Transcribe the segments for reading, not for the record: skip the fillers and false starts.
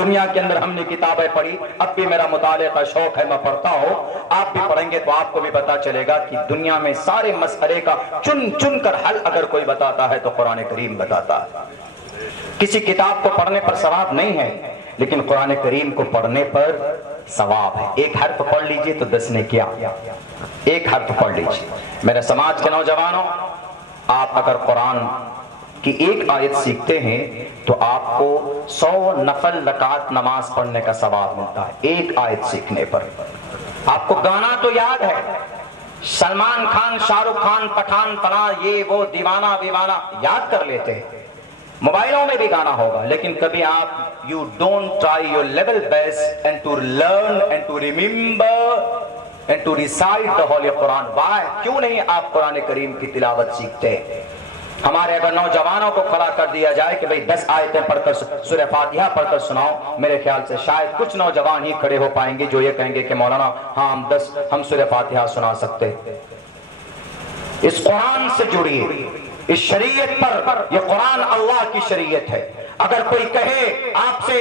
دنیا کے اندر ہم نے کتابیں پڑھی، اب بھی میرا مطالعے کا شوق ہے، میں پڑھتا ہوں، آپ بھی پڑھیں گے تو آپ کو بھی پتا چلے گا کہ دنیا میں سارے مسئلے کا چن چن کر حل اگر کوئی بتاتا ہے تو قرآن کریم بتاتا ہے۔ کسی کتاب کو پڑھنے پر ثواب نہیں ہے، لیکن قرآن کریم کو پڑھنے پر ثواب ہے۔ ایک حرف پڑھ لیجئے تو 10 نے کیا، ایک حرف پڑھ لیجئے۔ میرے سماج کے نوجوانوں، آپ اگر قرآن کی ایک آیت سیکھتے ہیں تو آپ کو 100 نفل رکعت نماز پڑھنے کا ثواب ملتا ہے ایک آیت سیکھنے پر۔ آپ کو گانا تو یاد ہے، سلمان خان، شاہ رخ خان، پٹھان، فلاں، یہ وہ، دیوانہ ویوانہ یاد کر لیتے ہیں، موبائلوں میں بھی گانا ہوگا، لیکن کبھی آپ you don't try your level best and to learn and to remember and to recite the Holy Quran. Why? کیوں نہیں آپ قرآن کریم کی تلاوت سیکھتے؟ ہمارے اگر نوجوانوں کو کھڑا کر دیا جائے کہ بھئی 10 آیتیں پڑھ کر سورہ فاتحہ پڑھ کر سناؤ، میرے خیال سے شاید کچھ نوجوان ہی کھڑے ہو پائیں گے جو یہ کہیں گے کہ مولانا ہاں ہم سورہ فاتحہ سنا سکتے۔ اس قرآن سے جڑیے، اس شریعت پر، یہ قرآن اللہ کی شریعت ہے۔ اگر کوئی کہے آپ سے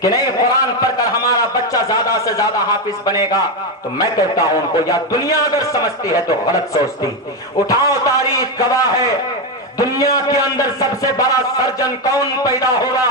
کہ نہیں قرآن پڑھ کر ہمارا بچہ زیادہ سے زیادہ حافظ بنے گا، تو میں کہتا ہوں ان کو یا دنیا اگر سمجھتی ہے تو غلط سوچتی۔ اٹھاؤ تاریخ گواہ ہے، دنیا کے اندر سب سے بڑا سرجن کون پیدا ہوگا؟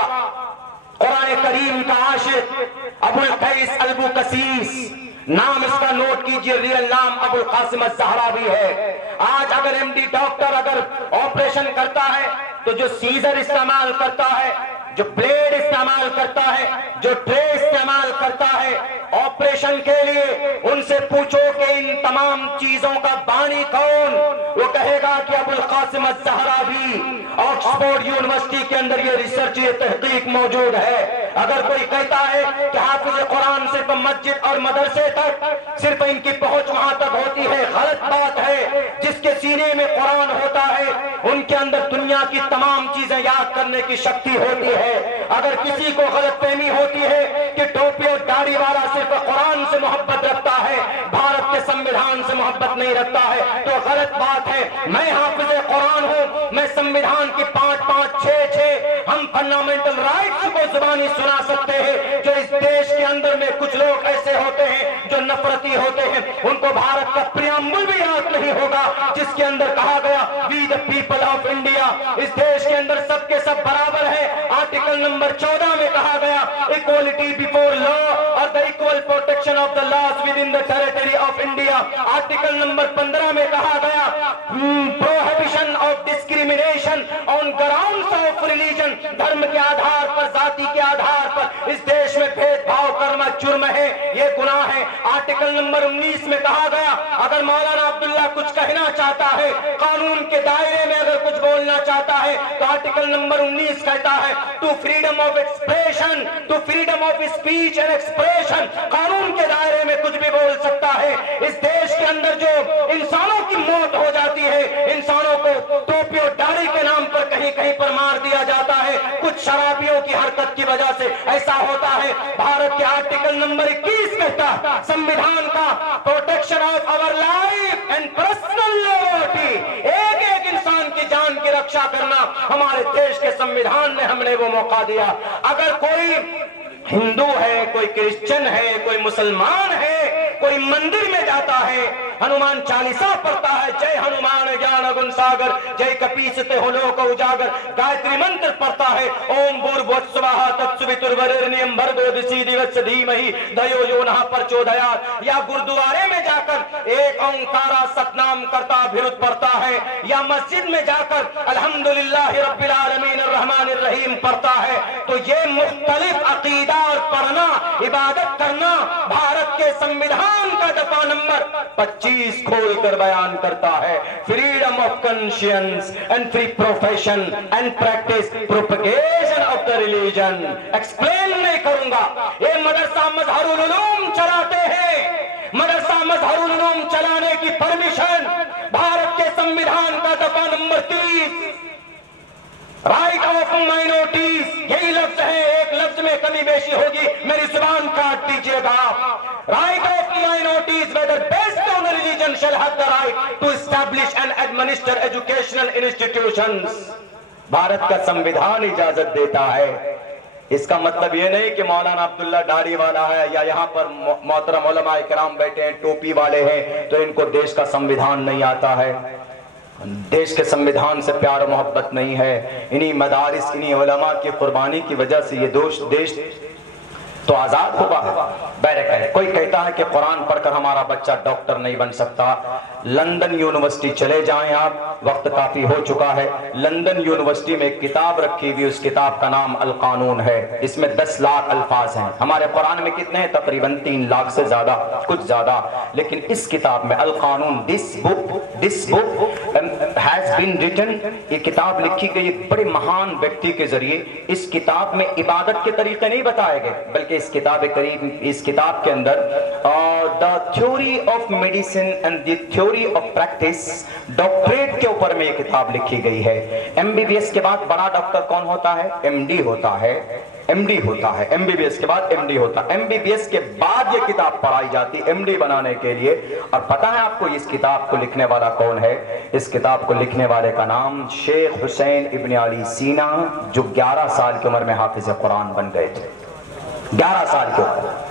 قرآن کریم کا عاشق ابو القیس البوکسیس، نام اس کا نوٹ کیجئے، ریئل نام ابو القاسم الزہراوی ہے۔ آج اگر ایم ڈی ڈاکٹر اگر آپریشن کرتا ہے تو جو سیزر استعمال کرتا ہے، جو بلیڈ استعمال کرتا ہے، جو ٹرے استعمال کرتا ہے آپریشن کے لیے، ان سے پوچھو کہ ان تمام چیزوں کا بانی کون؟ وہ کہے گا کہ ابو القاسم الزہراوی۔ آکسفورڈ یونیورسٹی کے اندر یہ ریسرچ، یہ تحقیق موجود ہے۔ اگر کوئی کہتا ہے کہ حافظ قرآن صرف مسجد اور مدرسے تک، صرف ان کی پہنچ وہاں تک ہوتی ہے، غلط بات ہے۔ جس کے سینے میں قرآن ہوتا ہے ان کے اندر دنیا کی تمام چیزیں یاد کرنے کی شکتی ہوتی ہے۔ اگر کسی کو غلط فہمی ہوتی ہے کہ ٹوپی اور داڑھی والا صرف قرآن سے محبت رکھتا ہے، بھارت کے سموِدھان سے محبت نہیں رکھتا ہے، تو غلط بات ہے۔ میں حافظ قرآن ہوں، میں سموِدھان کی 5 6 ہم فنڈامنٹل رائٹس کو زبانی سنا سکتے ہیں۔ جو اس دیش کے اندر میں کچھ لوگ ایسے ہوتے ہیں جو نفرتی ہوتے ہیں، ان کو بھارت کا پریامبل بھی یاد نہیں ہوگا جس کے اندر کہا گیا وی دا پیپل آف انڈیا، اس دیش کے اندر سب کے سب برابر ہے۔ آرٹیکل نمبر 14 میں کہا گیا equality before law اور the equal protection of the laws within the territory of India۔ Article number 15 میں کہا گیا prohibition of discrimination on grounds of religion، دھرم کے آدھار پر، ذاتی کے آدھار پر اس دیش میں بھید بھاؤ کرنا جرم ہے، یہ گناہ ہے۔ آرٹیکل نمبر 19 میں کہا گیا اگر مولانا عبداللہ کچھ کہنا چاہتا ہے، قانون کے دائرے میں اگر کچھ بولنا چاہتا ہے، تو آرٹیکل نمبر 19 کہتا ہے to freedom of expression, to freedom of speech and expression, قانون کے دائرے میں کچھ بھی بول سکتا ہے۔ اس دیش کے اندر جو انسانوں کی موت ہو جاتی ہے، انسانوں کو ٹوپی اور داڑھی کے نام پر کہیں کہیں پر مار دیا جاتا ہے، کچھ شرابیوں کی حرکت کی وجہ سے ایسا ہوتا ہے۔ بھارت کے آرٹیکل نمبر 21 کہتا ہے سموِدھان کا protection of our life and personal liberty, ایک ایک انسان کی جان کی رکشا کرنا ہمارے دیش کے سموِدھان نے ہم نے وہ موقع دیا۔ اگر کوئی ہندو ہے، کوئی کرسچن ہے، کوئی مسلمان ہے، کوئی مندر میں جاتا ہے، ہنومان چالیسا پڑھتا ہے، جے ہنومان جان گن ساگر، جے کپیستے ہولوک اجاگر، گایتری منتر پڑھتا ہے، اوم بھوربھوسواہا تتسویترورینیم بھرگو دسی دیوس دھیمہی دھیو یو نہ پرچودیات، یا گردوارے میں جا کر ایک اومکارا ستنام کرتا بھرت پڑھتا ہے، یا مسجد میں جا کر الحمدللہ رب العالمین الرحمن الرحیم پڑھتا ہے، تو یہ مختلف عقیدہ اور پڑھنا، عبادت کرنا بھارت کے سموِدھان کا دفعہ نمبر 25 کھول کر بیان کرتا ہے۔ Freedom of conscience and free profession and practice propagation of the religion. Explain نہیں کروں گا۔ یہ مدرسہ مظہر العلوم چلاتے ہیں، مدرسہ مظہر العلوم چلانے کی پرمیشن بھارت کے سموِدھان کا دفعہ نمبر 30 رائٹ آف مائنورٹیز، یہی لفظ ہے، ایک لفظ میں کمی بیشی ہوگی میری زبان کاٹ دیجئے گا۔ Right of minorities whether based on religion shall have the right to establish and administer educational institutions۔ Bharat کا سموِدھان اجازت دیتا ہے اس کا مطلب یہ نہیں کہ مولانا عبداللہ داڑھی والا ہے یا یہاں پر محترم علماء کرام بیٹھے ہیں ٹوپی والے ہیں تو ان کو دیش کا سمویدھان نہیں آتا ہے، دیش کے سمویدھان سے پیار و محبت نہیں ہے۔ انہی مدارس، انہی علماء کی قربانی کی وجہ سے یہ دیش تو آزاد ہوا۔ بہرکیف کوئی کہتا ہے کہ قرآن پڑھ کر ہمارا بچہ ڈاکٹر نہیں بن سکتا، لندن یونیورسٹی چلے جائیں آپ، وقت کافی ہو چکا ہے۔ لندن یونیورسٹی میں ایک کتاب رکھی ہوئی، اس کتاب کا نام القانون ہے، اس میں 10 لاکھ الفاظ ہیں۔ ہمارے قرآن میں کتنے ہیں؟ تقریباً 3 لاکھ سے زیادہ، کچھ زیادہ، لیکن اس کتاب میں القانون، this book has been written، یہ کتاب لکھی گئی ایک بڑے مہان ویکتی کے ذریعے۔ اس کتاب میں عبادت کے طریقے نہیں بتائے گئے، بلکہ اس کتاب کے اندر the theory of medicine and the theory of practice، doctorate کے اوپر میں یہ کتاب لکھی گئی ہے۔ ایم بی بی ایس کے بعد بڑا ڈاکٹر کون ہوتا ہے؟ ایم ڈی ہوتا ہے، ایم ڈی ہوتا ہے، ایم بی بی ایس کے بعد ایم ڈی ہوتا ہے۔ ایم بی بی ایس کے بعد یہ کتاب پڑھائی جاتی ایم ڈی بنانے کے لیے۔ اور پتہ ہے آپ کو اس کتاب کو لکھنے والا کون ہے؟ اس کتاب کو لکھنے والے کا نام شیخ حسین ابن علی سینا، جو 11 سال کی عمر میں حافظ قرآن بن گئے تھے۔ 11 سال کی عمر۔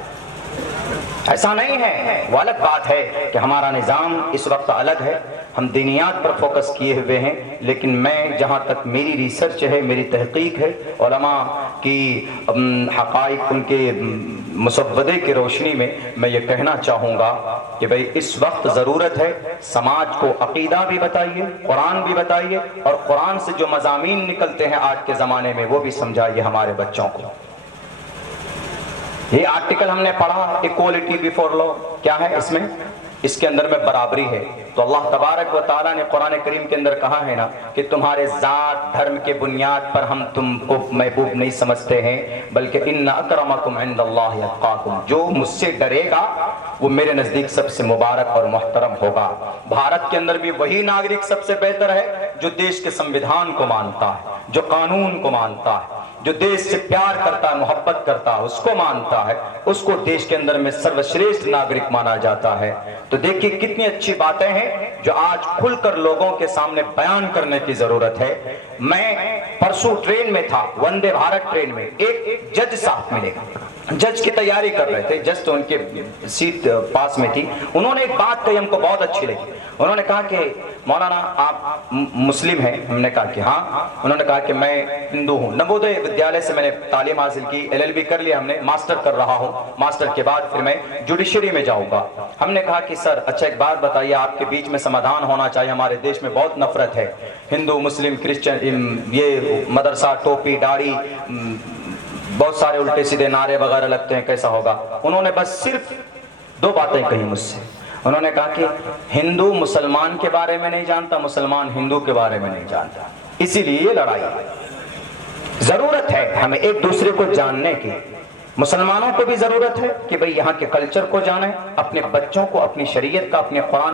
ایسا نہیں ہے، وہ الگ بات ہے کہ ہمارا نظام اس وقت الگ ہے، ہم دینیات پر فوکس کیے ہوئے ہیں، لیکن میں جہاں تک میری ریسرچ ہے، میری تحقیق ہے، علماء کی حقائق، ان کے مسودے کی روشنی میں یہ کہنا چاہوں گا کہ بھئی اس وقت ضرورت ہے سماج کو عقیدہ بھی بتائیے، قرآن بھی بتائیے، اور قرآن سے جو مضامین نکلتے ہیں آج کے زمانے میں وہ بھی سمجھائیے ہمارے بچوں کو۔ یہ آرٹیکل ہم نے پڑھا، ایکوالٹی بیفور لا، کیا ہے اس میں؟ اس کے اندر میں برابری ہے۔ تو اللہ تبارک و تعالیٰ نے قرآن کریم کے اندر کہا ہے نا کہ تمہارے ذات دھرم کے بنیاد پر ہم تم کو محبوب نہیں سمجھتے ہیں، بلکہ ان اکرمکم عند اللہ اتقاکم، جو مجھ سے ڈرے گا وہ میرے نزدیک سب سے مبارک اور محترم ہوگا۔ بھارت کے اندر بھی وہی ناگرک سب سے بہتر ہے جو دیش کے سمویدھان کو مانتا ہے، جو قانون کو مانتا ہے، جو دیش سے پیار کرتا ہے، محبت کرتا ہے، اس کو مانتا ہے، اس کو دیش کے اندر میں سروشریشٹھ ناگرک مانا جاتا ہے۔ تو دیکھیے کتنی اچھی باتیں ہیں جو آج کھل کر لوگوں کے سامنے بیان کرنے کی ضرورت ہے۔ میں پرسوں ٹرین میں تھا، وندے بھارت ٹرین میں، ایک جج صاحب ملے گا، جج کی تیاری کر رہے تھے، جج تو ان کے سیٹ پاس میں تھی۔ انہوں نے ایک بات کہی ہم کو بہت اچھی لگی، انہوں نے کہا کہ مولانا آپ مسلم ہیں؟ ہم نے کہا کہ ہاں۔ انہوں نے کہا کہ میں ہندو ہوں، نوودے ودیالیہ سے میں نے تعلیم حاصل کی، LLB کر لیا ہم نے، ماسٹر کر رہا ہوں، ماسٹر کے بعد پھر میں جوڈیشری میں جاؤں گا۔ ہم نے کہا کہ سر اچھا ایک بات بتائیے، آپ کے بیچ میں سمادھان ہونا چاہیے، ہمارے دیش میں بہت نفرت ہے، ہندو مسلم کرسچن، یہ مدرسہ ٹوپی داڑھی، بہت سارے الٹے سیدھے نعرے وغیرہ لگتے ہیں، کیسا ہوگا؟ انہوں نے بس صرف 2 باتیں کہی مجھ سے۔ انہوں نے کہا کہ ہندو مسلمان کے بارے میں نہیں جانتا، مسلمان ہندو کے بارے میں نہیں جانتا، اسی لیے یہ لڑائی ہے۔ ضرورت ہے ہمیں ایک دوسرے کو جاننے کی، مسلمانوں کو بھی ضرورت ہے کہ بھئی یہاں کے کلچر کو جانیں، اپنے بچوں کو اپنی شریعت کا، اپنے قرآن